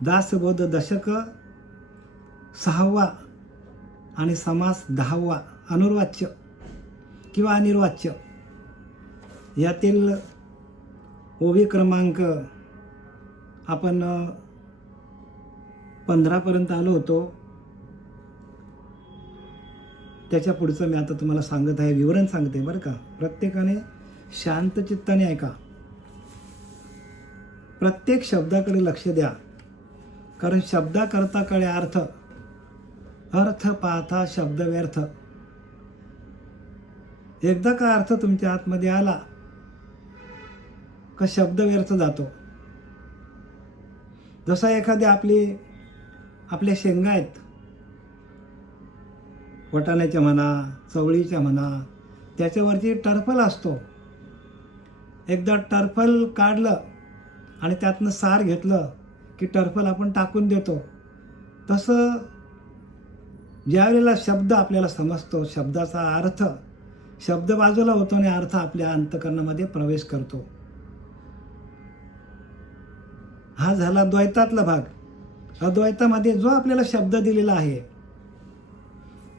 दासबोध दशक 6वा आणि समास 10वा अनुर्वाच्य किंवा अनिर्वाच्य यातील ओवी क्रमांक आपण 15 पर्यंत आलो होतो. त्याच्या पुढचं मी आता तुम्हाला सांगत आहे, विवरण सांगते बरं का. प्रत्येकाने शांत चित्ताने ऐका. प्रत्येक शब्दाकडे लक्ष द्या, कारण शब्दाकरता कळे अर्थ, अर्थ पाहता शब्द व्यर्थ. एकदा का अर्थ तुमच्या आतमध्ये आला का शब्द व्यर्थ जातो. जसा एखाद्या आपल्या शेंगा आहेत, वटाण्याच्या म्हणा, चवळीच्या म्हणा, त्याच्यावरती टरफल असतो. एकदा टरफल काढलं आणि त्यातनं सार घेतलं की टरफल आपण टाकून देतो. तसं ज्यावेळेला शब्द आपल्याला समजतो, शब्दाचा अर्थ, शब्द बाजूला होतो आणि अर्थ आपल्या अंतःकरणामध्ये प्रवेश करतो. हा झाला द्वैतातला भाग. अद्वैतामध्ये जो आपल्याला शब्द दिलेला आहे,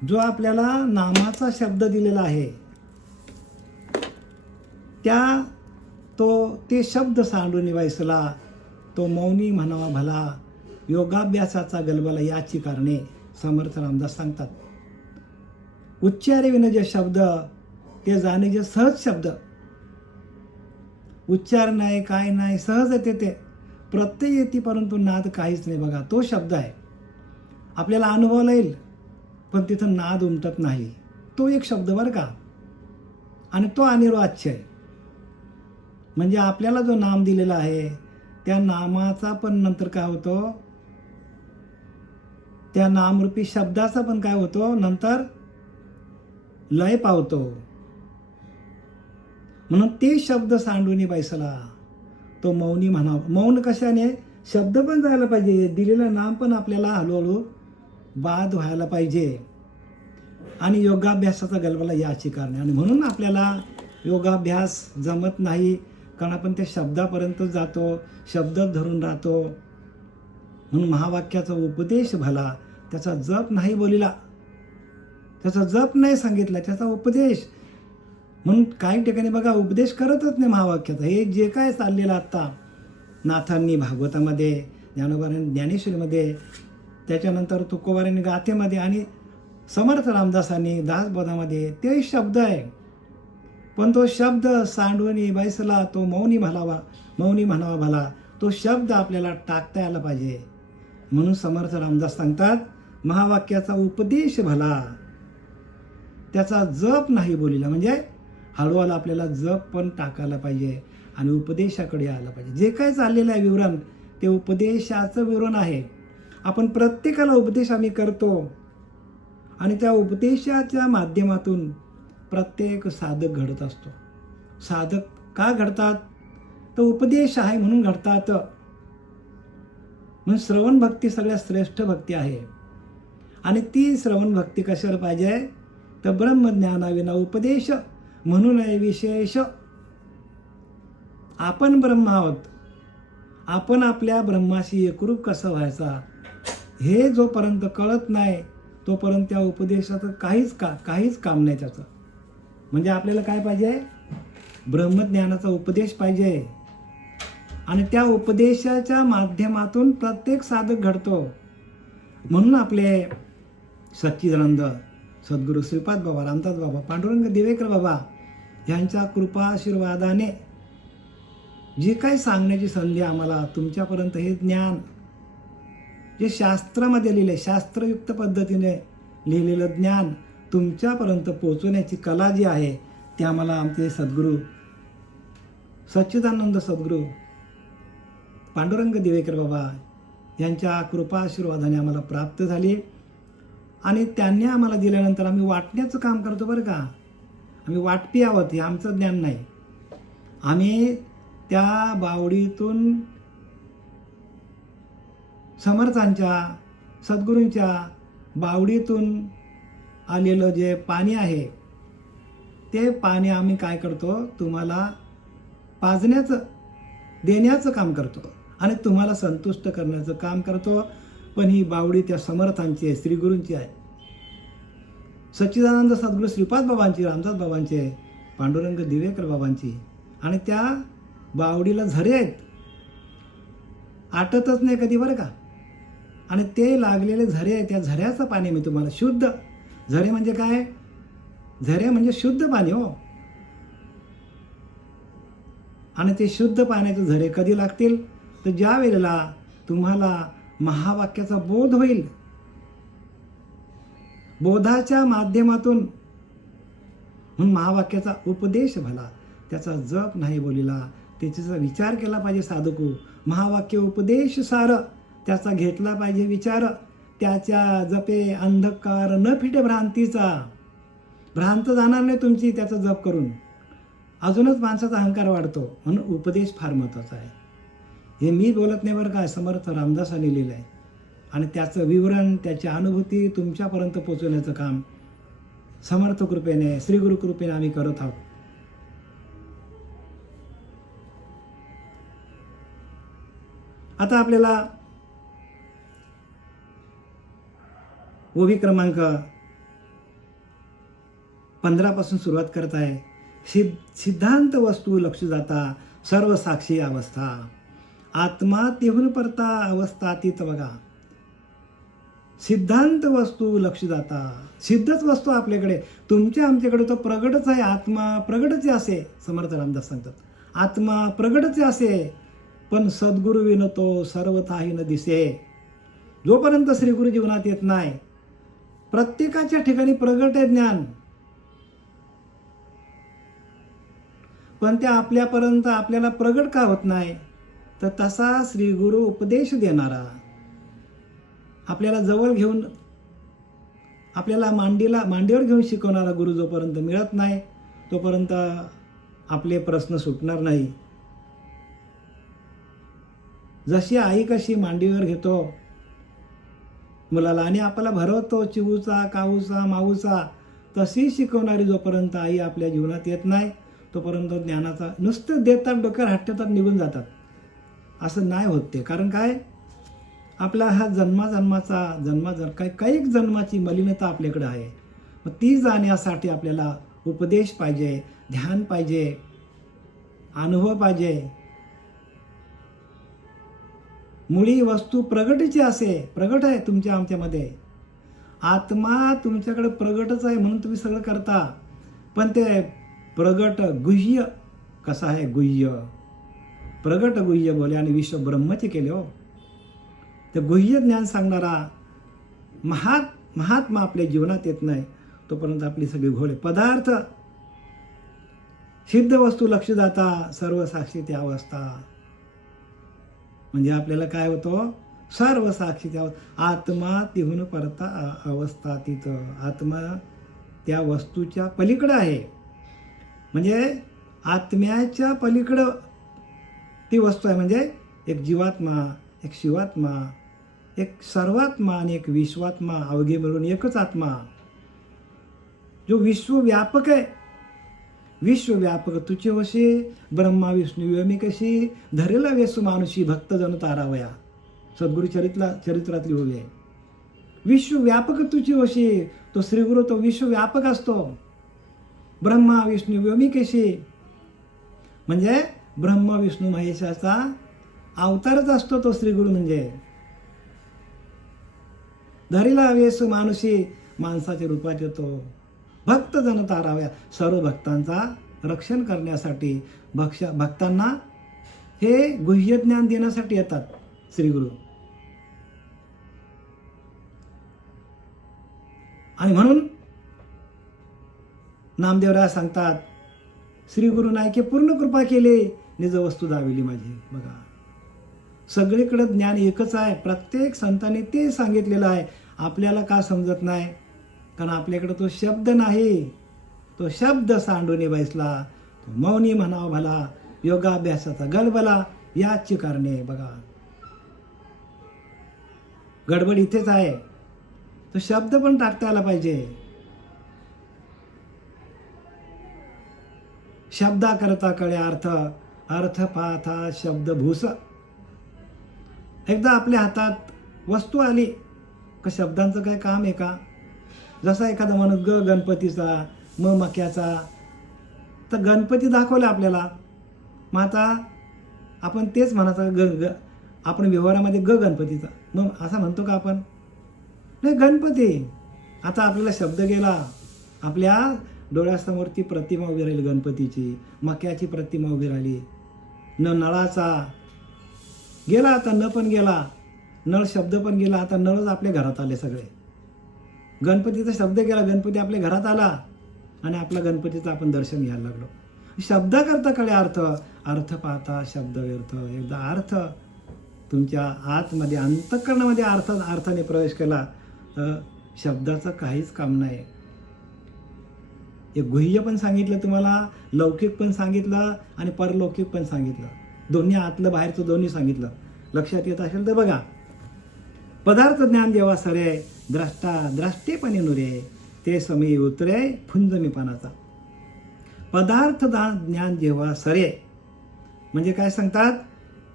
जो आपल्याला नामाचा शब्द दिलेला आहे, ते शब्द सांडून निवायसला, तो मौनी म्हणावा भला, योगाभ्यासाचा गलबला याची कारणे समर्थ रामदास सांगतात. उच्चारे विन जे शब्द ते जाणे जे सहज शब्द. उच्चार नाही, काय नाही, सहज येते ते. प्रत्यय येते परंतु नाद काहीच नाही. बघा, तो शब्द आहे, आपल्याला अनुभवाला येईल पण तिथं नाद उमटत नाही. तो एक शब्द बरं का. आणि तो अनिर्वाच्य आहे. म्हणजे आपल्याला जो नाम दिलेला आहे त्या नामाचा पण नंतर काय होतो, त्या नामरूपी शब्दाचा पण काय होतो, नंतर लय पावतो. म्हणून ते शब्द सांडूनी बैसला, तो मौनी म्हणावा. मौन कशाने? शब्द पण जायला पाहिजे, दिलेलं नाम पण आपल्याला हळूहळू बाद व्हायला पाहिजे. आणि योगाभ्यासाचा गलबला याची कारणे. आणि म्हणून आपल्याला योगाभ्यास जमत नाही, कारण आपण त्या शब्दापर्यंत जातो, शब्द धरून राहतो. म्हणून महावाक्याचा उपदेश भला, त्याचा जप नाही बोलिला, त्याचा जप नाही सांगितला, त्याचा उपदेश. म्हणून काही ठिकाणी बघा उपदेश करतच नाही महावाक्याचा. हे जे काय चाललेलं आत्ता नाथांनी भागवतामध्ये, ज्ञानोबारांनी ज्ञानेश्वरीमध्ये, त्याच्यानंतर तुकोबारांनी गाथेमध्ये आणि समर्थ रामदासांनी दासबोधामध्ये, ते शब्द आहे. पण तो शब्द सांडवणी बैसला, तो मौनी म्हणावा भला, तो शब्द आपल्याला टाकता यायला पाहिजे. म्हणून समर्थ रामदास सांगतात, महावाक्याचा उपदेश भला, त्याचा जप नाही बोलिला. म्हणजे हळूहळू आपल्याला जप पण टाकायला पाहिजे आणि उपदेशाकडे यायला पाहिजे. जे काय चाललेलं आहे विवरण, ते उपदेशाचं विवरण आहे. आपण प्रत्येकाला उपदेश आम्ही करतो आणि त्या उपदेशाच्या माध्यमातून प्रत्येक साधक घडत असतो. साधक का घडतात? तर उपदेश आहे म्हणून घडतात. म्हणून श्रवण भक्ती सगळ्यात श्रेष्ठ भक्ती आहे. आणि ती श्रवण भक्ती कशाला पाहिजे? तर ब्रह्मज्ञानाविना उपदेश म्हणून आहे विशेष. आपण ब्रह्म आहोत, आपण आपल्या ब्रह्माशी एकरूप कसं व्हायचा हे जोपर्यंत कळत नाही तोपर्यंत त्या उपदेशाचं काहीच काम नाही त्याचं. म्हणजे आपल्याला काय पाहिजे? ब्रह्मज्ञानाचा उपदेश पाहिजे. आणि त्या उपदेशाच्या माध्यमातून प्रत्येक साधक घडतो. म्हणून आपले सच्चिदानंद सद्गुरू श्रीपाद बाबा, रामदास बाबा, पांडुरंग दिवेकर बाबा यांच्या कृपा आशीर्वादाने जे काही सांगण्याची संधी आम्हाला, तुमच्यापर्यंत हे ज्ञान जे शास्त्रामध्ये लिहिले, शास्त्रयुक्त पद्धतीने लिहिलेलं ज्ञान तुमच्यापर्यंत पोहोचवण्याची कला जी आहे ती आम्हाला आमचे सद्गुरू सच्चिदानंद सद्गुरू पांडुरंग दिवेकर बाबा यांच्या कृपा आशीर्वादाने आम्हाला प्राप्त झाली. आणि त्यांनी आम्हाला दिल्यानंतर आम्ही वाटण्याचं काम करतो बरं का. आम्ही वाटपी आहोत, हे आमचं ज्ञान नाही. आम्ही त्या बावडीतून समर्थांच्या सद्गुरूंच्या बावडीतून आलेलं जे पाणी आहे ते पाणी आम्ही काय करतो, तुम्हाला पाजण्याचं, देण्याचं काम करतो. आणि तुम्हाला संतुष्ट करण्याचं काम करतो. पण ही बावडी त्या समर्थांची आहे, श्रीगुरूंची आहे, सच्चिदानंद सद्गुरू श्रीपाद बाबांची, रामदास बाबांची आहे, पांडुरंग दिवेकर बाबांची. आणि त्या बावडीला झरे आहेत, आटतच नाही कधी बरं का. आणि ते लागलेले झरे आहे, त्या झऱ्याचं पाणी मी तुम्हाला शुद्ध, झरे म्हणजे काय, झरे म्हणजे शुद्ध पाणी हो. आणि ते शुद्ध पाण्याचे झरे कधी लागतील, तर ज्या वेळेला तुम्हाला महावाक्याचा बोध होईल, बोधाच्या माध्यमातून, म्हणून महावाक्याचा उपदेश भला, त्याचा जप नाही बोलिला, त्याचा विचार केला पाहिजे साधकू. महावाक्य उपदेश सार, त्याचा घेतला पाहिजे विचार. त्याच्या जपे अंधकार न फिटे भ्रांतीचा, भ्रांत जाणार नाही तुमची त्याचा जप करून. अजूनच माणसाचा अहंकार वाढतो. म्हणून उपदेश फार महत्त्वाचा आहे. हे मी बोलत नाही बरं काय, समर्थ रामदासांनी लिहिलं आहे. आणि त्याचं विवरण, त्याची अनुभूती तुमच्यापर्यंत पोचवण्याचं काम समर्थ कृपेने, श्रीगुरु कृपेने आम्ही करत आहोत. आता आपल्याला ओवी क्रमांक 15 पासून सुरुवात करत आहे. सिद्धांत वस्तू लक्ष जाता, सर्व साक्षी अवस्था, आत्मा तिहून परता अवस्थातीत. बघा, सिद्धांत वस्तू लक्ष जाता, सिद्धच वस्तू आपल्याकडे, तुमच्या आमच्याकडे तो प्रगटच आहे. आत्मा प्रगटच असे, समर्थ रामदास सांगतात, आत्मा प्रगटच असे, पण सद्गुरु विनतो सर्वथाही न दिसे. जोपर्यंत श्रीगुरु जीवनात येत नाही, प्रत्येकाच्या ठिकाणी प्रगट आहे ज्ञान, पण ते आपल्यापर्यंत आपल्याला प्रगट का होत नाही, तर तसा श्रीगुरु उपदेश देणारा, आपल्याला जवळ घेऊन, आपल्याला मांडीवर घेऊन शिकवणारा गुरु जोपर्यंत मिळत नाही, तोपर्यंत आपले प्रश्न सुटणार नाही. जशी आई कशी मांडीवर घेतो मुलाला आणि आपल्याला भरवतो चिवूचा, काऊचा, माऊचा, तशी शिकवणारी जोपर्यंत आई आपल्या जीवनात येत नाही, तोपर्यंत ज्ञानाचा नुसतं देतात, डोक्यावर हात ठेवतात, निघून जातात. असं नाही होत ते. कारण काय, आपला हा काही जन्माची मलिनता आपल्याकडे आहे. मग ती जाण्यासाठी आपल्याला उपदेश पाहिजे, ध्यान पाहिजे, अनुभव पाहिजे. मुळी वस्तू प्रगटीची असे, प्रगट आहे तुमच्या आमच्यामध्ये, आत्मा तुमच्याकडे प्रगटच आहे, म्हणून तुम्ही सगळं करता. पण ते प्रगट गुह्य कसं आहे, गुह्य प्रगट गुह्य बोले आणि विश्व ब्रह्मचे केले हो. ते गुह्य ज्ञान सांगणारा महात्मा आपल्या जीवनात येत नाही, तोपर्यंत आपली सगळी घोळे पदार्थ, सिद्ध वस्तू लक्ष जाता, सर्व साक्षी त्या अवस्था. म्हणजे आपल्याला काय होतं, सर्व साक्षी त्या आत्मा तिहून परता अवस्था तिथं. आत्मा त्या वस्तूच्या पलीकडं आहे, म्हणजे आत्म्याच्या पलीकडं ती वस्तू आहे. म्हणजे एक जीवात्मा, एक शिवात्मा, एक सर्वात्मा आणि एक विश्वात्मा, अवघे मिळून एकच आत्मा, जो विश्वव्यापक आहे. विश्वव्यापक तुचे वशी, ब्रह्मा विष्णू व्योमिकशी, धरेला वेसू मानुषी, भक्त जन तारावया. सद्गुरु चरित्रातली ओवी आहे. विश्वव्यापक तुची वशी, तो श्रीगुरु तो विश्वव्यापक असतो. ब्रह्मा विष्णू व्योमिकेशी, म्हणजे ब्रह्मा विष्णू महेशाचा अवतारच असतो तो श्रीगुरु. म्हणजे धरीला वेसू मानुषी, माणसाच्या रूपात येतो. भक्त जन ताराव्या, सर्व भक्तांचा रक्षण करण्यासाठी, भक्तांना हे गुह्य ज्ञान देण्यासाठी येतात श्रीगुरु. आणि म्हणून नामदेवराय सांगतात, श्रीगुरु नायके पूर्ण कृपा केले, निज वस्तू दाविली माझी. बघा, सगळीकडे ज्ञान एकच आहे, प्रत्येक संतांनी ते सांगितलेलं आहे. आपल्याला का समजत नाही, कारण आपल्याकडे तो शब्द नाही. तो शब्द सांडून बैसला, तो मौनी म्हणावा भला, योगाभ्यासाचा गडबला, याची कारणे. बघा, गडबड इथेच आहे. तो शब्द पण टाकता आला पाहिजे. शब्दा करता कळे अर्थ, अर्थ पाथा शब्द भूस. एकदा आपल्या हातात वस्तू आली का शब्दांचं काय काम आहे का? जसा एखादा माणूस गणपतीचा, मक्याचा, तर गणपती दाखवला आपल्याला. मग आता आपण तेच म्हणायचं आपण व्यवहारामध्ये गणपतीचा, मग असं म्हणतो का आपण? नाही, गणपती. आता आपल्याला शब्द गेला, आपल्या डोळ्यासमोर ती प्रतिमा उभी राहिली गणपतीची, मक्याची प्रतिमा उभी राहिली, नळाचा गेला, आता न पण गेला, नळ शब्द पण गेला, आता नळच आपल्या घरात आले सगळे. गणपतीचा शब्द गेला, गणपती आपल्या घरात आला आणि आपल्या गणपतीचं आपण दर्शन घ्यायला लागलो. शब्द करता कळे अर्थ, अर्थ पाहता शब्द व्यर्थ. एकदा अर्थ तुमच्या आतमध्ये, अंतःकरणामध्ये अर्थाने प्रवेश केला तर शब्दाचं काहीच काम नाही. एक गुह्य पण सांगितलं तुम्हाला, लौकिक पण सांगितलं आणि परलौकिक पण सांगितलं. दोन्ही आतलं बाहेरचं दोन्ही सांगितलं. लक्षात येत असेल तर बघा. पदार्थ ज्ञान जेव्हा सरे, द्रष्टेपणे नुरे, ते समयी उतरे फुंजमीपणाचा. पदार्थ ज्ञान जेव्हा सरे म्हणजे काय सांगतात?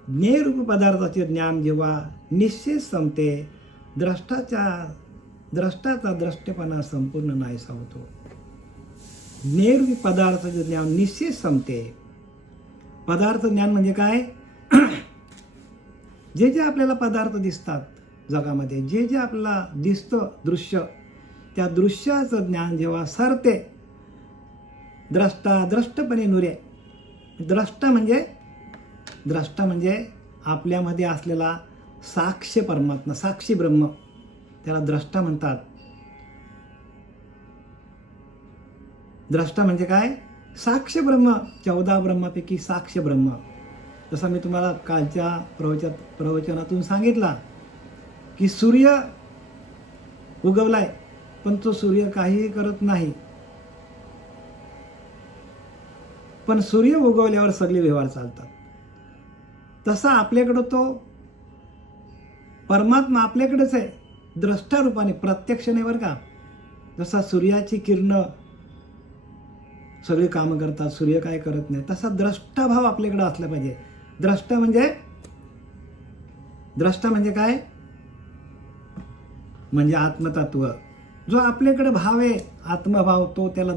ज्ञेयरूप पदार्थाचे ज्ञान जेव्हा निश्चित संपते, द्रष्टाचा द्रष्टेपणा संपूर्ण नाहीसा होतो. ज्ञेयरूपी पदार्थाचे ज्ञान निश्चित संपते. पदार्थ ज्ञान म्हणजे काय? जे आपल्याला पदार्थ दिसतात जगामध्ये, जे आपल्याला दिसतं दृश्य, त्या दृश्याचं ज्ञान जेव्हा सरते, द्रष्टपणे नुरे. द्रष्टा म्हणजे आपल्यामध्ये असलेला साक्ष परमात्मा, साक्षी ब्रह्म, त्याला द्रष्टा म्हणतात. द्रष्टा म्हणजे काय? साक्ष ब्रह्म. 14 ब्रह्मापैकी साक्ष ब्रह्म. जसं मी तुम्हाला कालच्या प्रवचनातून सांगितला की सूर्य उगवलाय, पण तो सूर्य काहीही करत नाही, पण सूर्य उगवल्यावर सगळे व्यवहार चालतात. तसा आपल्याकडं तो परमात्मा आपल्याकडेच आहे, द्रष्टा रूपाने, प्रत्यक्ष नाही बरं का. जसा सूर्याची किरण सगळी कामं करतात, सूर्य काय करत नाही, तसा द्रष्टा भाव आपल्याकडे असला पाहिजे. द्रष्टा म्हणजे काय? म्हणजे आत्मतत्व. जो आपल्याकडे भाव आहे, आत्मभाव, तो त्याला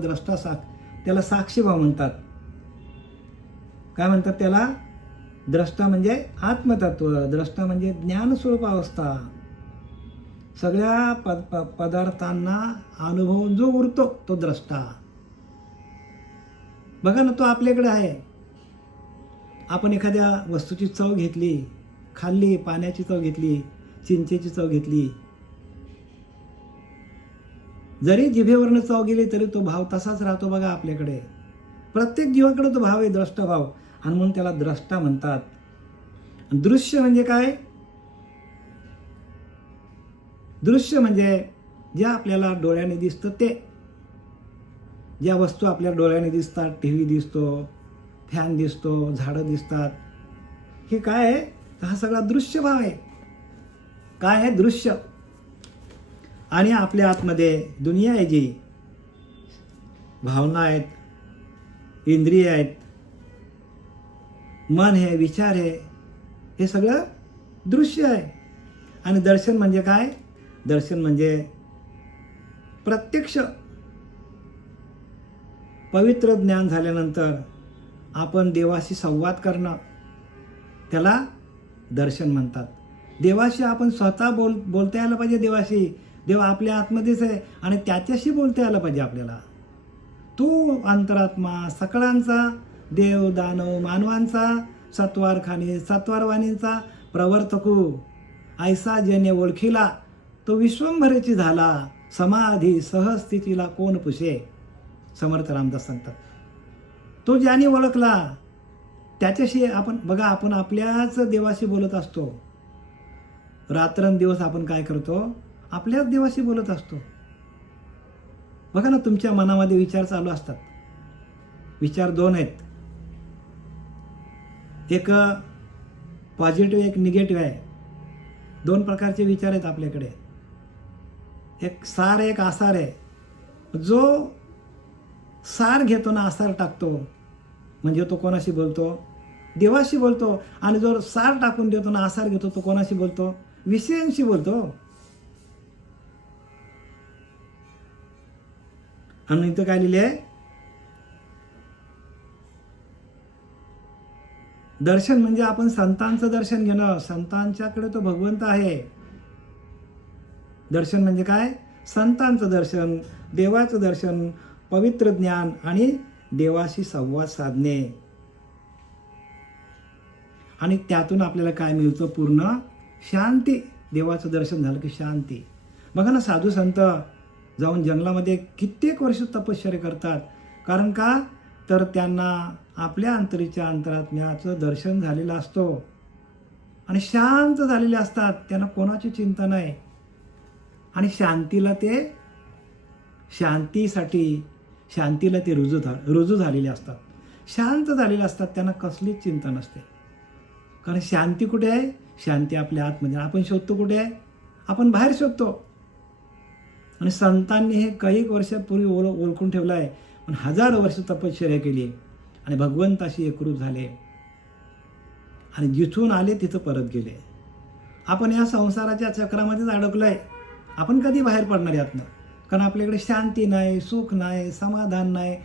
त्याला साक्षी भाव म्हणतात. काय म्हणतात त्याला? द्रष्टा म्हणजे आत्मतत्व. द्रष्टा म्हणजे ज्ञानस्वरूप अवस्था. सगळ्या पदार्थांना अनुभवून जो उरतो तो द्रष्टा. बघा ना, तो आपल्याकडे आहे. आपण एखाद्या वस्तूची चव घेतली, खाल्ली, पाण्याची चव घेतली, चिंचेची चव घेतली, जरी जिभेवरनं चव गेली तरी तो भाव तसाच राहतो. बघा आपल्याकडे प्रत्येक जीवाकडे तो भाव आहे, द्रष्टा भाव, आणि म्हणून त्याला द्रष्टा म्हणतात. दृश्य म्हणजे काय? दृश्य म्हणजे जे आपल्याला डोळ्याने दिसतं ते. ज्या वस्तू आपल्या डोळ्याने दिसतात, टीव्ही दिसतो, फॅन दिसतो, झाडं दिसतात, हे काय आहे? हा सगळा दृश्य भाव आहे. काय आहे? दृश्य. आणि आपल्या आतमध्ये दुनिया आहे, जी भावना आहेत, इंद्रिय आहेत, मन आहे, विचार आहे, हे सगळं दृश्य आहे. आणि दर्शन म्हणजे काय? दर्शन म्हणजे प्रत्यक्ष पवित्र ज्ञान झाल्यानंतर आपण देवाशी संवाद करणं, त्याला दर्शन म्हणतात. देवाशी आपण स्वतः बोलता यायला पाहिजे. देवाशी, देव आपल्या आतमध्येच आहे आणि त्याच्याशी बोलता यायला पाहिजे आपल्याला. तो अंतरात्मा, सकळांचा देव, दानव, मानवांचा, सत्वारवाणींचा प्रवर्तकू, ऐसा जने ओळखीला, तो विश्वंभरेची झाला, समाधी सहस्थितीला कोण पुशे. समर्थ रामदास सांगतात. तो ज्याने ओळखला त्याच्याशी आपण, बघा आपण आपल्याच देवाशी बोलत असतो. रात्रंदिवस आपण काय करतो? आपल्याच देवाशी बोलत असतो. बघा ना, तुमच्या मनामध्ये विचार चालू असतात. विचार दोन आहेत, एक पॉझिटिव्ह, एक निगेटिव्ह आहे. दोन प्रकारचे विचार आहेत आपल्याकडे. एक सार आहे, एक आसार आहे. जो सार घेतो ना, आसार टाकतो, म्हणजे तो कोणाशी बोलतो? देवाशी बोलतो. आणि जो सार टाकून देतो ना, आसार घेतो, तो कोणाशी बोलतो? विषयांशी बोलतो. आणि इथं काय लिहिले आहे? दर्शन म्हणजे आपण संतांचं दर्शन घेणं. संतांच्याकडे तो भगवंत आहे. दर्शन म्हणजे काय? संतांचं दर्शन, देवाचं दर्शन, पवित्र ज्ञान आणि देवाशी संवाद साधणे. आणि त्यातून आपल्याला काय मिळतं? पूर्ण शांती. देवाचं दर्शन झालं की शांती. बघा ना, साधू संत जाऊन जंगलामध्ये कित्येक वर्ष तपश्चर्या करतात. कारण का? तर त्यांना आपल्या अंतरीच्या अंतरात्म्याचं दर्शन झालेलं असतो आणि शांत झालेले असतात. त्यांना कोणाची चिंता नाही. आणि शांतीला ते रुजू झालेले असतात. शांत झालेले असतात. त्यांना कसलीच चिंता नसते. कारण शांती कुठे आहे? शांती आपल्या आतमध्ये. आपण शोधतो कुठे आहे? आपण बाहेर शोधतो. आणि संतांनी हे काही वर्षापूर्वी ओळखून ठेवलं आहे. पण हजारो वर्ष तपश्चर्या केली आणि भगवंताशी एकरूप झाले आणि जिथून आले तिथं परत गेले. आपण या संसाराच्या चक्रामध्येच अडकलोय. आपण कधी बाहेर पडणार यातनं? कारण आपल्याकडे शांती नाही, सुख नाही, समाधान नाही,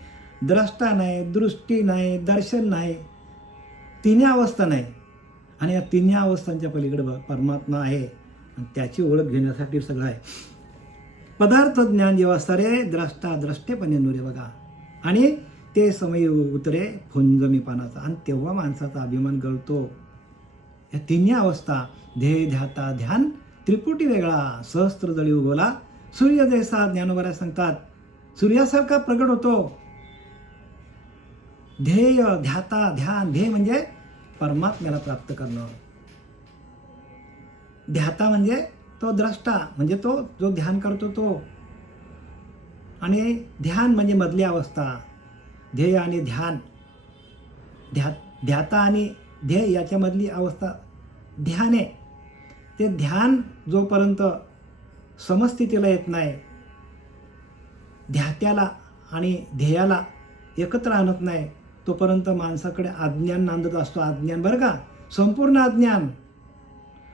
द्रष्टा नाही, दृष्टी नाही, दर्शन नाही, तिन्ही अवस्था नाही. आणि या तिन्ही अवस्थांच्या पलीकडे परमात्मा आहे आणि त्याची ओळख घेण्यासाठी सगळं आहे. पदार्थ ज्ञान जेव्हा सरे द्रष्टा द्रष्टेपणे नुरे बघा. आणि ते समय उतरे फुंजमी पानाचा. आणि तेव्हा माणसाचा अभिमान गळतो. या तिन्ही अवस्था, ध्येय ध्याता ध्यान त्रिपुटी वेगळा, सहस्त्र जळी उगवला सूर्य जैसा. ज्ञानोबा सांगतात, सूर्यासारखा प्रगट होतो. ध्येय ध्याता ध्यान. ध्येय म्हणजे परमात्म्याला प्राप्त करणं. ध्याता म्हणजे तो द्रष्टा, म्हणजे तो जो ध्यान करतो तो. आणि ध्यान म्हणजे मधली अवस्था. ध्येय आणि ध्यान, ध्याता आणि ध्येय याच्यामधली अवस्था ध्यान आहे. ते ध्यान जोपर्यंत समस्थितीला येत नाही, ध्यात्याला आणि ध्येयाला एकत्र आणत नाही, तोपर्यंत माणसाकडे अज्ञान नांदत असतो. अज्ञान बरं का, संपूर्ण अज्ञान.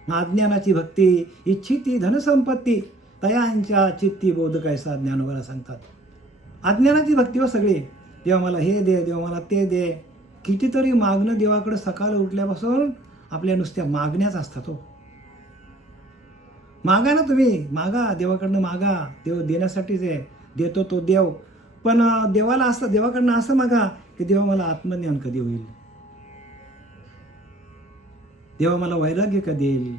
अज्ञानाची भक्ती इच्छिती धनसंपत्ती तयांच्या चित्ती बोध कैसा. ज्ञानोबा सांगतात, अज्ञानाची भक्ती हो सगळी. देवा मला हे दे, देवा मला ते दे. कितीतरी मागणं देवाकडे सकाळ उठल्यापासून आपल्या नुसत्या मागण्याच असतात हो. मागा ना तुम्ही, मागा देवाकडनं मागा. देव देण्यासाठीच आहे. देतो तो देव. पण देवाकडनं असं मागा की देवा मला आत्मज्ञान कधी होईल, देवा मला वैराग्य कधी येईल,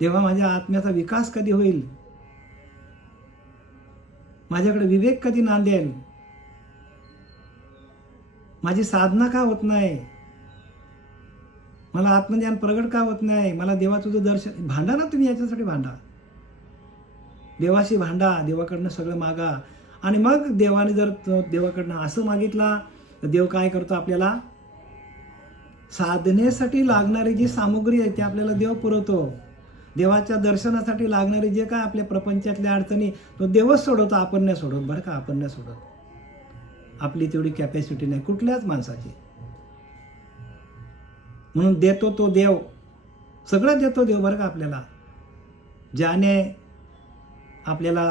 देवा माझ्या आत्म्याचा विकास कधी होईल, माझ्याकडे विवेक कधी नांदेल, माझी साधना का होत नाही, मला आत्मज्ञान प्रगट का होत नाही, मला देवाचं तुझं दर्शन. भांडा ना तुम्ही, याच्यासाठी भांडा. देवाशी भांडा, देवाकडनं सगळं मागा. आणि मग देवाने जर देवाकडनं असं मागितला तर देव काय करतो? आपल्याला साधनेसाठी लागणारी जी सामुग्री आहे ती आपल्याला देव पुरवतो. देवाच्या दर्शनासाठी लागणारी जे काय आपल्या प्रपंचातल्या अडचणी तो देवच सोडवतो. आपण नाही सोडवत बरं का, आपण नाही सोडवत. आपली तेवढी कॅपॅसिटी नाही कुठल्याच माणसाची. म्हणून देतो तो देव, सगळं देतो देव बरं का आपल्याला. ज्याने आपल्याला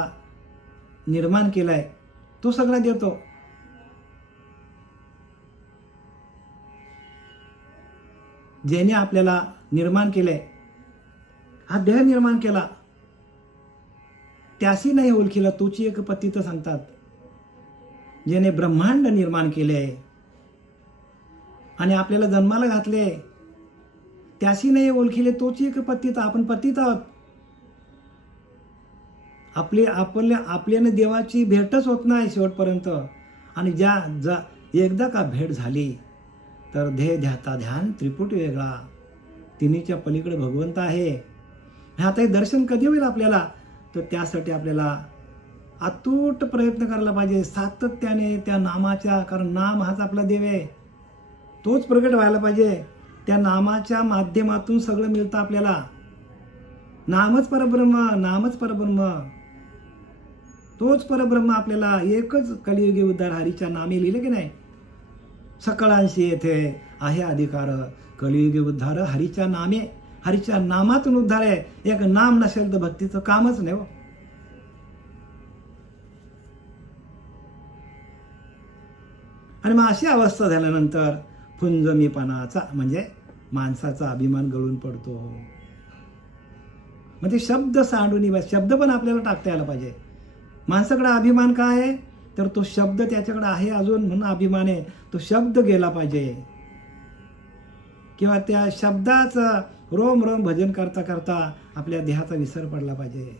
निर्माण केलाय तो सगळं देतो. ज्याने आपल्याला निर्माण केलंय, हा देह निर्माण केला, त्याशी नाही ओळखीला तोची एक पतित सांगतात. ज्याने ब्रह्मांड निर्माण केले आणि आपल्याला जन्माला घातले, त्याशी नाही ओळखीले तोची एक पतित. आपण पतित आहोत. आपल्याने देवाची भेटच होत नाही शेवटपर्यंत. आणि एकदा का भेट झाली तर ध्येय ध्याता ध्यान त्रिपुटी वेगळा. तिन्हीच्या पलीकडे भगवंत आहे. आता हे दर्शन कधी होईल आपल्याला? तर त्यासाठी आपल्याला अतूट प्रयत्न करायला पाहिजे, सातत्याने त्या नामाच्या. कारण नाम हाच आपला देव आहे, तोच प्रगट व्हायला पाहिजे. त्या नामाच्या माध्यमातून सगळं मिळतं आपल्याला. नामच परब्रह्म, नामच परब्रह्म, तोच परब्रह्म आपल्याला. एकच कलियुगी उद्धार हरीच्या नामे लिहिले की नाही. सकळांशी येथे आहे अधिकार, कलियुगी उद्धार हरीच्या नामे, हरीच्या नामातून उद्धार आहे. एक नाम नसेल तर भक्तीचं कामच नाही हो. आणि मग अशी अवस्था झाल्यानंतर फुंजमीपणाचा म्हणजे माणसाचा अभिमान गळून पडतो. मग ते शब्द सांडून शब्द पण आपल्याला टाकता यायला पाहिजे. माणसाकडे अभिमान काय आहे तर तो शब्द त्याच्याकडे आहे अजून म्हणून अभिमान आहे. तो शब्द गेला पाहिजे किंवा त्या शब्दाचं रोम रोम भजन करता करता आपल्या देहाचा विसर पडला पाहिजे.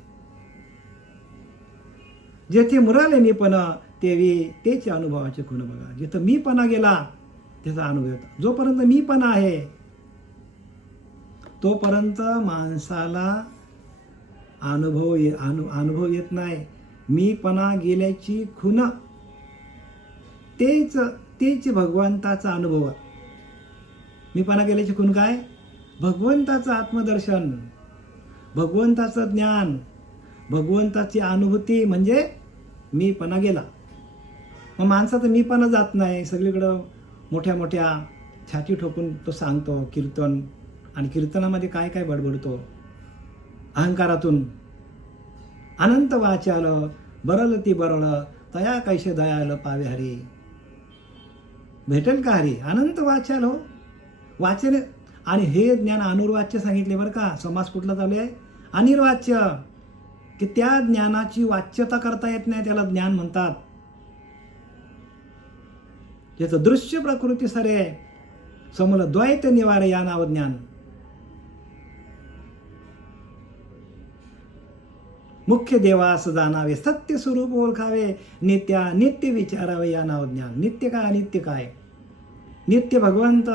जेथे मुराले मीपणा तेवी तेच अनुभवाचे खुण बघा. जिथं मीपणा गेला त्याचा अनुभव येतो. जोपर्यंत मीपणा आहे तोपर्यंत माणसाला अनुभव येत नाही. मीपणा गेल्याची खुण तेच भगवंताचा अनुभव. मीपणा गेल्याची खूण काय? भगवंताचं आत्मदर्शन, भगवंताचं ज्ञान, भगवंताची अनुभूती म्हणजे मीपणा गेला. मग माणसाचं मीपणा जात नाही. सगळीकडं मोठ्या मोठ्या छाती ठोकून तो सांगतो कीर्तन, आणि कीर्तनामध्ये काय काय बडबडतो अहंकारातून. अनंत वाचाल बरल ती बरळ तया कैसे दयाल पावे हरी. भेटेल का हरी? अनंत वाचाल हो, वाचन. आणि हे ज्ञान अनुर्वाच्य सांगितले बरं का. समास कुठला चालू आहे? अनिर्वाच्य, की त्या ज्ञानाची वाच्यता करता येत नाही त्याला ज्ञान म्हणतात. याचं दृश्य प्रकृती सरे समूल द्वैत निवारे या नाव ज्ञान. मुख्य देवास जाणावे, सत्य स्वरूप ओळखावे, नित्य विचारावे या नाव ज्ञान. नित्य काय अनित्य काय? नित्य भगवंत,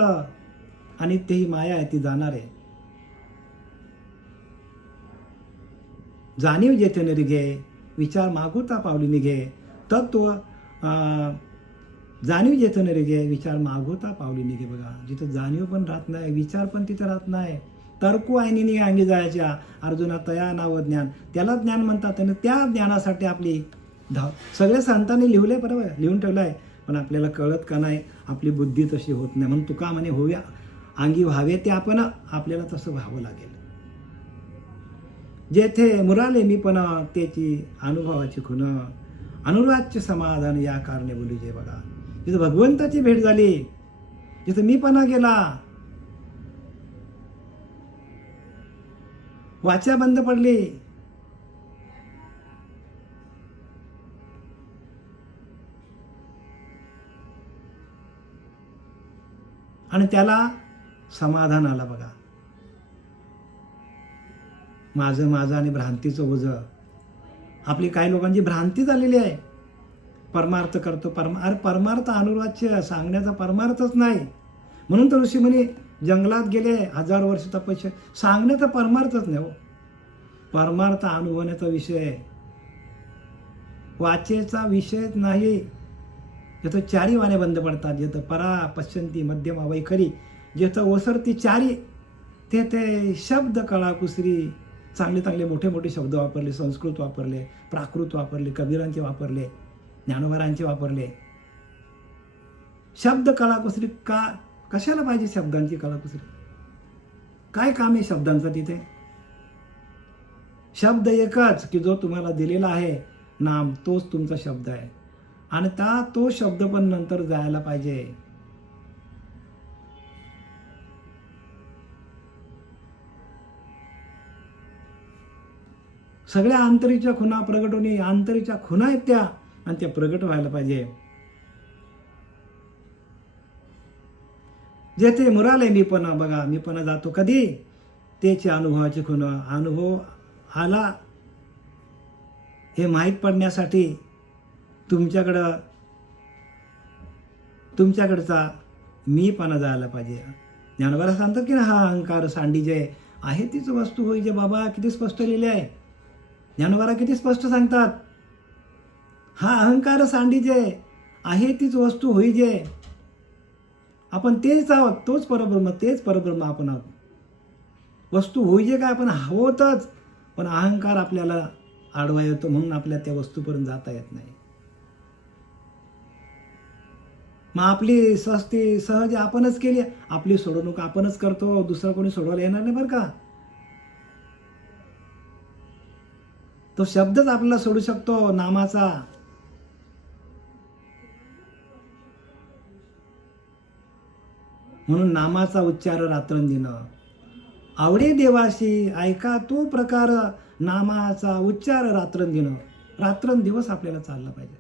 अनित्य ही माया आहे ती जाणार आहे. जाणीव जेथे निघे विचार मागुता पावली निघे. तत्व जाणीव जेथे निघे विचार मागुता पावली निघे. बघा, जिथं जाणीव पण राहत नाही, विचार पण तिथं राहत नाही, तर्कू आयनीनी अंगी जायच्या. अर्जुना तया नाव ज्ञान, त्याला ज्ञान म्हणतात. आणि त्या ज्ञानासाठी आपली धाव. सगळ्या संतांनी लिहले, बरोबर लिहून ठेवलं आहे, पण आपल्याला कळत का नाही. आपली बुद्धी तशी होत नाही. म्हणून तुका म्हणे होऊया अंगी व्हावे ते आपण, आपल्याला तसं व्हावं लागेल. जेथे मुराले मीपणा त्याची अनुभवाची खुण, अनुराच्य समाधान या कारणे बोली जे. बघा, जिथं भगवंताची भेट झाली, जिथं मीपणा गेला, वाचा बंद पडली, आणि त्याला समाधान आला. बघा, माझं आणि भ्रांतीचं ओझं. आपली काही लोकांची भ्रांती झालेली आहे. परमार्थ करतो, अरे परमार्थ अनुर्वाच्य सांगण्याचा परमार्थच नाही. म्हणून तर ऋषीमुनी जंगलात गेले, 1000 वर्ष तपस्या. सांगण्याचा परमार्थच नाही हो. परमार्थ अनुभवण्याचा विषय आहे, वाचेचा विषयच नाही. जिथं चारी वाणे बंद पडतात, जिथं परा पश्चंती मध्यम वैखरी, जिथं ओसरती चारी, ते शब्द कळा कुसरी. चांगले चांगले मोठे मोठे शब्द वापरले, संस्कृत वापरले, प्राकृत वापरले, कबीरांचे वापरले, ज्ञानोबारांचे वापरले. शब्द कळाकुसरी का? कशाला पाहिजे शब्दांची कळाकुसरी? काय काम आहे शब्दांचं तिथे? शब्द एकच, की जो तुम्हाला दिलेला आहे नाम, तोच तुमचा शब्द आहे. आणि तो शब्द पण नंतर जायला पाहिजे. सगळ्या आंतरीच्या खुणा प्रगट होणे, आंतरीच्या खुणा आहेत त्या, आणि त्या प्रगट व्हायला पाहिजे. जेथे मुराले मीपणा. बघा, मीपणा जातो कधी? त्याची अनुभवाची खुण. अनुभव आला हे माहीत पडण्यासाठी तुमच्याकडचा मीपणा जायला पाहिजे. ज्ञानोबा सांगतात की ना, हा अहंकार सांडी जे आहे तीच वस्तू होई जे. बाबा, किती स्पष्ट लिहिले आहे. ज्ञानोबा किती स्पष्ट सांगतात. हा अहंकार सांडी जे आहे तीच वस्तू होई जे. आपण तेच आहोत, तोच परब्रह्म, तेच परब्रह्म आपण आहोत. वस्तू होई जे काय आपण आहोतच, पण अहंकार आपल्याला आडवा येतो, म्हणून आपल्या त्या वस्तूपर्यंत जाता येत नाही. मग आपली सस्ती सहज आपणच केली, आपली सोडवणूक आपणच करतो, दुसरं कोणी सोडवायला येणार नाही बरं का. तो शब्दच आपल्याला सोडू शकतो नामाचा. म्हणून नामाचा उच्चार रात्रंदिन. आवडे देवाशी ऐका तो प्रकार, नामाचा उच्चार रात्रंदिन. रात्रंदिवस आपल्याला चाललं पाहिजे.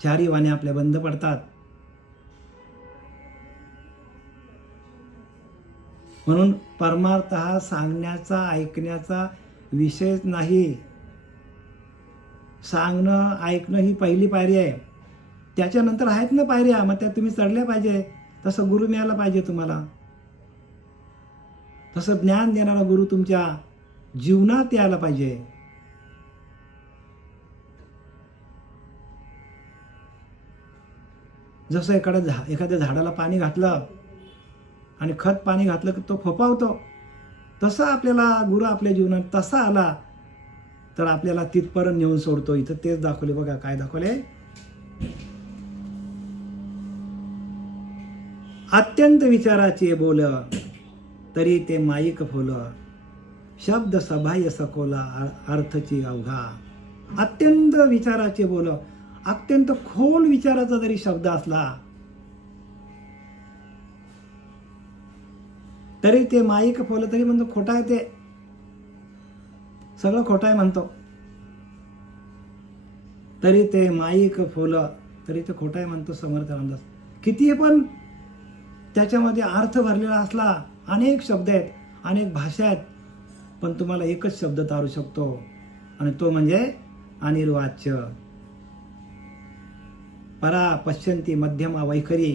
चारी वाणे आपल्या बंद पडतात. म्हणून परमार्थ हा सांगण्याचा ऐकण्याचा विषयच नाही. सांगणं ऐकणं ही पहिली पायरी आहे. त्याच्यानंतर आहेत ना पायऱ्या, मग त्या तुम्ही चढल्या पाहिजे. तसं गुरु मिळाला पाहिजे तुम्हाला. तसं ज्ञान देणारा गुरु तुमच्या जीवनात यायला पाहिजे. जसं एखाद्या झाडाला पाणी घातलं आणि खत पाणी घातलं की तो फोपावतो, तसं आपल्याला गुरु आपल्या जीवनात तसा आला तर आपल्याला तिथपर्यंत नेऊन सोडतो. इथं तेच दाखवले बघा, काय दाखवले. अत्यंत विचाराचे बोल तरी ते माईक फोल, शब्द सबाह्य सखोला अर्थची अवघा. अत्यंत विचाराचे बोल, अत्यंत खोल विचाराचा जरी शब्द असला तरी ते माईक फोल, तरी म्हणतो खोटा आहे, ते सगळं खोटा आहे म्हणतो. तरी ते माईक फोल, तरी ते खोटा आहे म्हणतो समर्थ रामदास. किती पण त्याच्यामध्ये अर्थ भरलेला असला, अनेक शब्द आहेत, अनेक भाषा आहेत, पण तुम्हाला एकच शब्द तारू शकतो आणि तो म्हणजे अनिर्वाच्य. परा पश्यंती मध्यमा वैखरी,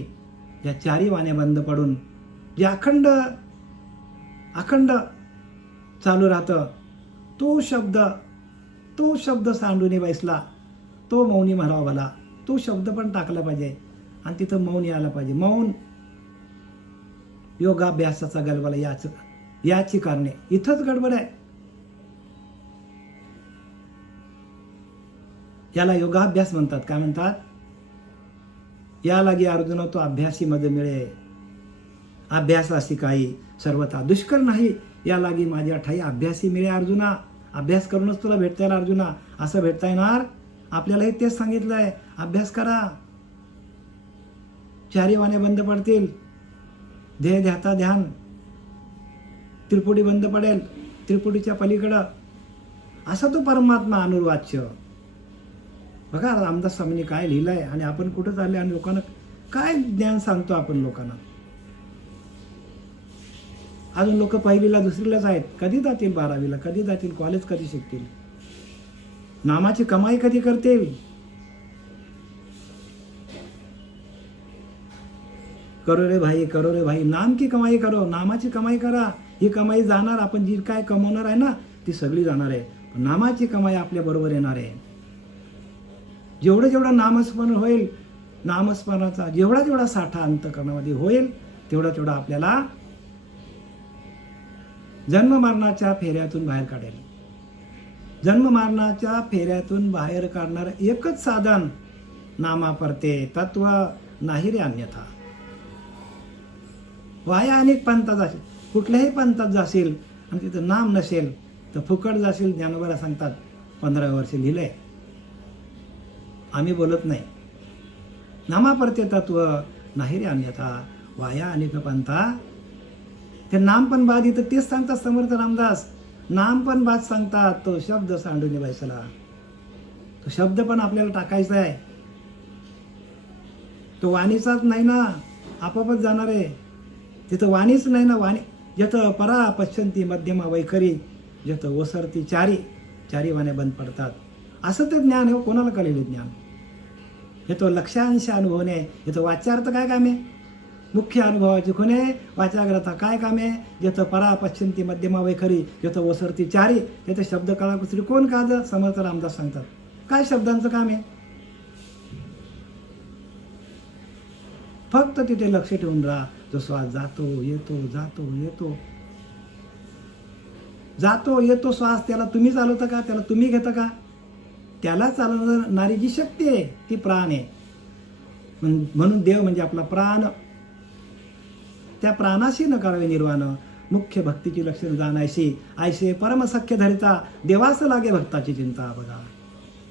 या चारी वाण्या बंद पडून जे अखंड चालू राहतं, तो शब्द सांडून बसला, तो मौनी म्हणावा भला. तो शब्द पण टाकला पाहिजे आणि तिथं मौन यायला पाहिजे. मौन योगाभ्यासाचा गलबला याची कारणे. इथंच गडबड आहे. याला योगाभ्यास म्हणतात. काय म्हणतात? या लागी अर्जुना तो अभ्यासी मध्ये मिळे, अभ्यासासी काही सर्वथा दुष्कर नाही. या लागी माझ्या ठाई अभ्यासी मिळे अर्जुना. अभ्यास करूनच तुला भेटता येईल अर्जुना. असं भेटता येणार? आपल्यालाही तेच सांगितलंय, अभ्यास करा, चारी वाणे बंद पडतील, ध्येय ध्याता ध्यान, त्रिपुटी बंद पडेल, त्रिपुटीच्या पलीकडं. असा तो परमात्मा अनुर्वाच्य. बघा रामदास स्वामींनी काय लिहिलंय आणि आपण कुठं चालले आणि लोकांना काय ज्ञान सांगतो आपण लोकांना. अजून लोक पहिलीला दुसरीलाच आहेत. कधी जातील 12वीला, कधी जातील कॉलेज, कधी शिकतील, नामाची कमाई कधी करतील. करो रे भाई, नाम की कमाई करो, नामाची कमाई करा. ही कमाई जाणार, आपण जी काय कमवणार आहे ना ती सगळी जाणार आहे, पण नामाची कमाई आपल्या बरोबर येणार आहे. जेवढं नामस्मरण होईल, नामस्मरणाचा जेवढा साठा अंतःकरणामध्ये होईल, तेवढा आपल्याला जन्म मरणाच्या फेऱ्यातून बाहेर काढेल. जन्म मरणाच्या फेऱ्यातून बाहेर काढणार एकच साधन नामापरते तत्व नाही रे अन्यथा. वाया अनेक पंथात जाशील, कुठल्याही पंथात जाशील आणि तिथं नाम नसेल तर फुकट जाशील. ज्ञानोबा सांगतात, 15 वर्ष लिहिलंय, आम्ही बोलत नाही. नामापरते तत्व नाही रे अन्यथा, वाया अनेक पंथा. ते नाम पण बाद, इथं तेच सांगतात समर्थ रामदास. नाम पण बाद सांगतात. तो शब्द सांडून बसला, तो शब्द पण आपल्याला टाकायचा आहे. तो वाणीचाच नाही ना, आपोआपच जाणार आहे. तिथं वाणीच नाही ना. वाणी जिथं परा पश्यंती मध्यमा वैखरी, जिथं ओसरती चारी वाण्या बंद पडतात. असं तर ज्ञान आहे. कोणाला कळलेलं ज्ञान हे तो लक्षांश अनुभवणे. हे तो वाच्यार्थ काय काम आहे? मुख्य अनुभवाची खुणे वाचाग्रता काय कामे. जिथं परा पश्चिंती मध्यमा वैखरी, जिथं ओसरती चारी, तिथे शब्द कळा कुसरी कोण काज. समर्थ रामदास सांगतात. काय शब्दांचं काम आहे? फक्त तिथे लक्ष ठेवून राहा. जो श्वास जातो येतो श्वास, त्याला तुम्ही चालवता का? त्याला तुम्ही घेता का? त्याला चालवणारी जी शक्ती आहे ती प्राण आहे. म्हणून देव म्हणजे आपला प्राण. त्या प्राणाशी न करावे निर्वाण, मुख्य भक्तीची लक्षण जाणायशी. ऐसे परमसख्य धरिता, देवास लागे भक्ताची चिंता. बघा,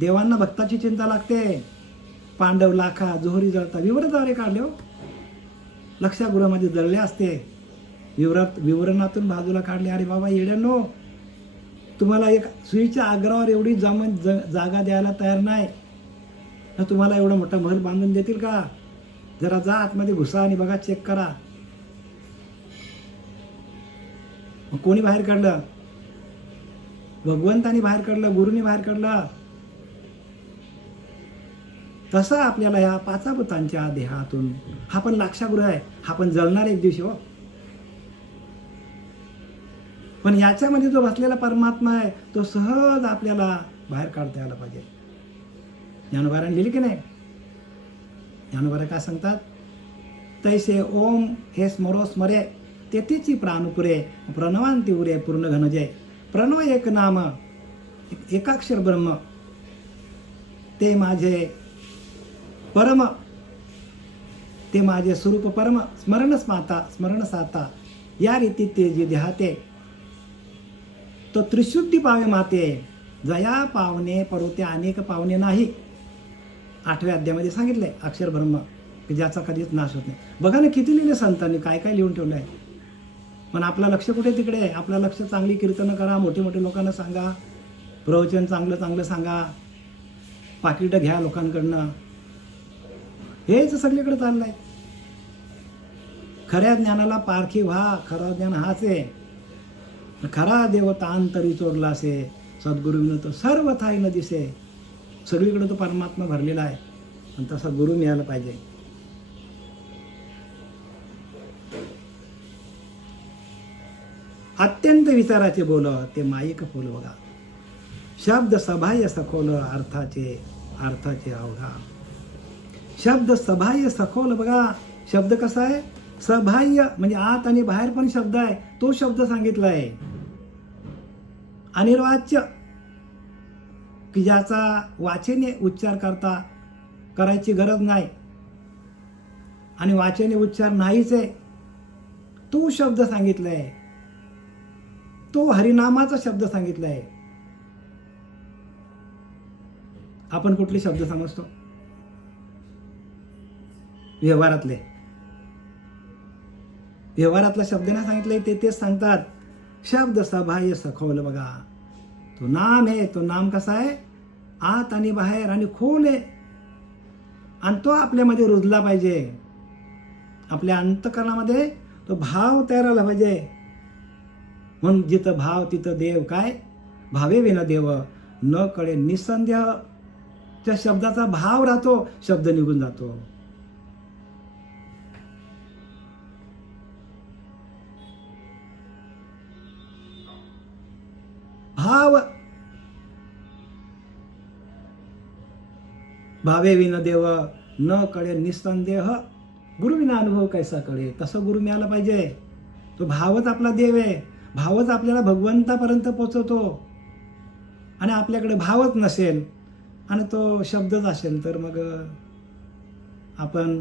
देवांना भक्ताची चिंता लागते. पांडव लाखा जोहरी जळता विवरद्वारे काढले हो. लक्षागृहामध्ये जळले असते, विवरणातून बाजूला काढले. अरे बाबा येड्यानो, तुम्हाला एक सुईच्या आग्रावर एवढी जागा द्यायला तयार नाही, तर तुम्हाला एवढा मोठा महल बांधून देतील का? जरा जा आतमध्ये घुसा आणि बघा, चेक करा. मग कोणी बाहेर काढलं? भगवंतानी बाहेर काढलं, गुरुनी बाहेर काढलं. तसं आपल्याला ह्या पाचाभूतांच्या देहातून, हा पण लाक्षागृह आहे, हा पण जळणार एक दिवशी हो. पण याच्यामध्ये जो बसलेला परमात्मा आहे, तो सहज आपल्याला बाहेर काढता यायला पाहिजे. ज्ञानोबारांनी लिहिले की नाही? ज्ञानोबारा काय सांगतात? तैसे ओम हे स्मरो स्मरे, तेथीची प्राणपुरे, प्रणवांती उरे पूर्ण घनजय. प्रणव एक नाम, एकाक्षर ब्रह्म, ते माझे परम, ते माझे स्वरूप परम. स्मरण स्माता, स्मरण साता, या रीती ते जे देहाते, तो त्रिशुद्धी पावे माते. जया पावणे परोते अनेक पावणे नाही. 8व्या अध्यायामध्ये सांगितलंय अक्षर ब्रह्म, की ज्याचा कधीच नाश होत नाही. बघा ना किती लिहिले संतांनी, काय काय लिहून ठेवलंय. पण आपलं लक्ष कुठे? तिकडे. आपलं लक्ष चांगली कीर्तनं करा, मोठे मोठे लोकांना सांगा, प्रवचन चांगलं चांगलं सांगा, पाकिटं घ्या लोकांकडनं. हेच सगळीकडे चाललंय. खऱ्या ज्ञानाला पारखी व्हा, खरं ज्ञान हाच आहे. खरा देव तांतरी चोरला असे, सद्गुरु विनतो सर्व थाई न दिसे. सगळीकडे तो परमात्मा भरलेला आहे, पण तसा गुरु मिळाला पाहिजे. अत्यंत विचाराचे बोल, ते माईक फुल. बघा, शब्द सबाह्य सखोल, अर्थाचे अवघा. शब्द सबाह्य सखोल. बघा, शब्द कसा आहे? सबाह्य म्हणजे आत आणि बाहेर पण शब्द आहे, तो शब्द सांगितला आहे. अनिर्वाच्य, की ज्याचा वाचेने उच्चार करायची गरज नाही, आणि वाचेने उच्चार नाहीच आहे, तो शब्द सांगितलाय. तो हरिनामाचा शब्द सांगितलाय. आपण कुठले शब्द समजतो? व्यवहारातला शब्द नाही सांगितलंय, तेच सांगतात. शब्द सबाह्य सखोल. बघा, तो नाम आहे. तो नाम कसा आहे? आत आणि बाहेर आणि खोल आहे, आणि तो आपल्यामध्ये रुजला पाहिजे. आपल्या अंतःकरणामध्ये तो भाव तयार झाला पाहिजे. म्हणून जिथं भाव तिथं देव. काय? भावे विना देव न कळे निसंदेह. त्या शब्दाचा भाव राहतो, शब्द निघून जातो. भाव, भावे विना देव न कळे निसंदेह. गुरु विना अनुभव कैसा कळे. तसं गुरु मिळाला पाहिजे. तो भावच आपला देव आहे. भावच आपल्याला भगवंतापर्यंत पोचवतो. आणि आपल्याकडे भावच नसेल आणि तो शब्दच असेल, तर मग आपण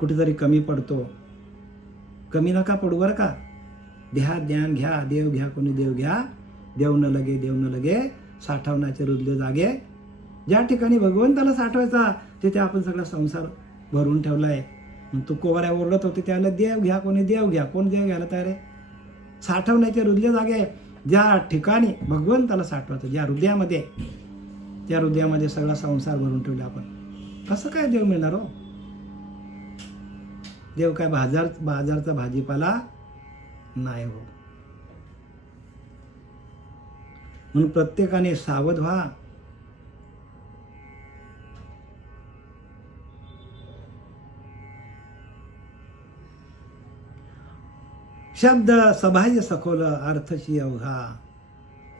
कुठेतरी कमी पडतो. कमी नका पडू बरं का. ध्या ज्ञान घ्या, देव घ्या, कोणी देव घ्या. देव न लगे साठवण्याचे रुजले जागे. ज्या ठिकाणी भगवंताला साठवायचा, तिथे आपण सगळा संसार भरून ठेवलाय. तू कोवाऱ्या ओरडत होते त्याला देव घ्या, कोणी देव घ्या. कोण देव घ्यायला तयार आहे? साठवण्याचे रुजले जागे. ज्या ठिकाणी भगवंताला साठवायचं, ज्या हृदयामध्ये, त्या हृदयामध्ये सगळा संसार भरून ठेवला आपण. कसं काय देव मिळणार हो? देव काय बाजारचा भाजीपाला नाही हो. म्हणून प्रत्येकाने सावध व्हा. शब्द सबाह्य सखोल, अर्थची अवघा.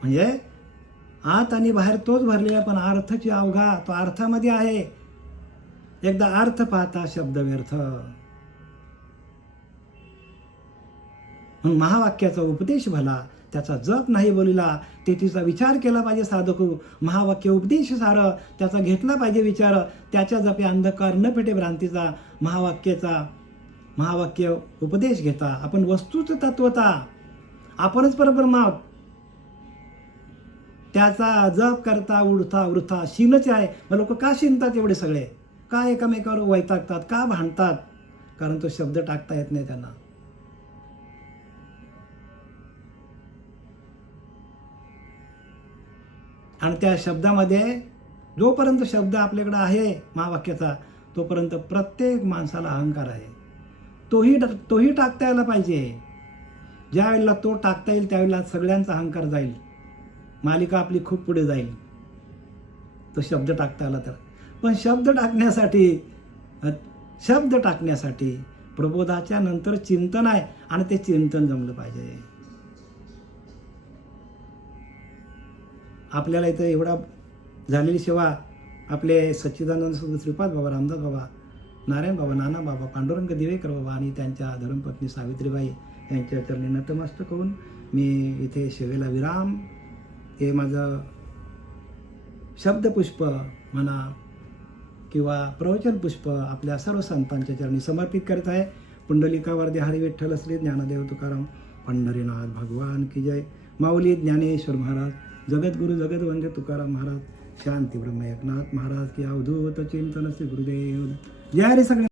म्हणजे आत आणि बाहेर तोच भरलेला, पण अर्थची अवघा. तो अर्थामध्ये आहे. एकदा अर्थ पाहता शब्द व्यर्थ. महावाक्याचा उपदेश भला, त्याचा जप नाही बोलिला, ते तिचा विचार केला पाहिजे साधक महावाक्य उपदेश सारं त्याचा घेतला पाहिजे विचार, त्याच्या जपे अंधकार न पेटे भ्रांतीचा महावाक्य उपदेश घेता. आपण वस्तूच तत्वता, आपणच परब्रह्म आहोत. त्याचा जप करता उडता वृथा शीनच आहे. मग लोक का शिनतात एवढे सगळे, का एकमेकावर वैतागतात, का भांडतात? कारण तो शब्द टाकता येत नाही त्यांना. आणि त्या शब्दामध्ये जोपर्यंत शब्द आपल्याकडे आहे महावाक्याचा, तोपर्यंत प्रत्येक माणसाला अहंकार आहे. तोही टाकता यायला पाहिजे. ज्या वेळेला तो टाकता येईल त्यावेळेला सगळ्यांचा अहंकार जाईल, मालिका आपली खूप पुढे जाईल, तो शब्द टाकता आला तर. पण शब्द टाकण्यासाठी प्रबोधाच्या नंतर चिंतन आहे, आणि ते चिंतन जमलं पाहिजे. आपल्याला इथं एवढा झालेली सेवा आपले सच्चिदानंद श्रीपाद बाबा, रामदास बाबा, नारायण बाबा, नाना बाबा, पांडुरंग दिवेकर बाबा आणि त्यांच्या धर्मपत्नी सावित्रीबाई यांच्या चरणी नतमस्तक होऊन मी इथे सेवेला विराम, हे माझं शब्दपुष्प म्हणा किंवा प्रवचन पुष्प आपल्या सर्व संतांच्या चरणी समर्पित करत आहे. पुंडलिकावरदे हरी विठ्ठल श्री ज्ञानदेव तुकाराम पंढरीनाथ भगवान की जय. माऊली ज्ञानेश्वर महाराज, जगद्गुरु जगद्वंद्य तुकाराम महाराज, शांती ब्रह्म एकनाथ महाराज की अवधूत चिंतन श्री गुरुदेव. जय हरी. सगळे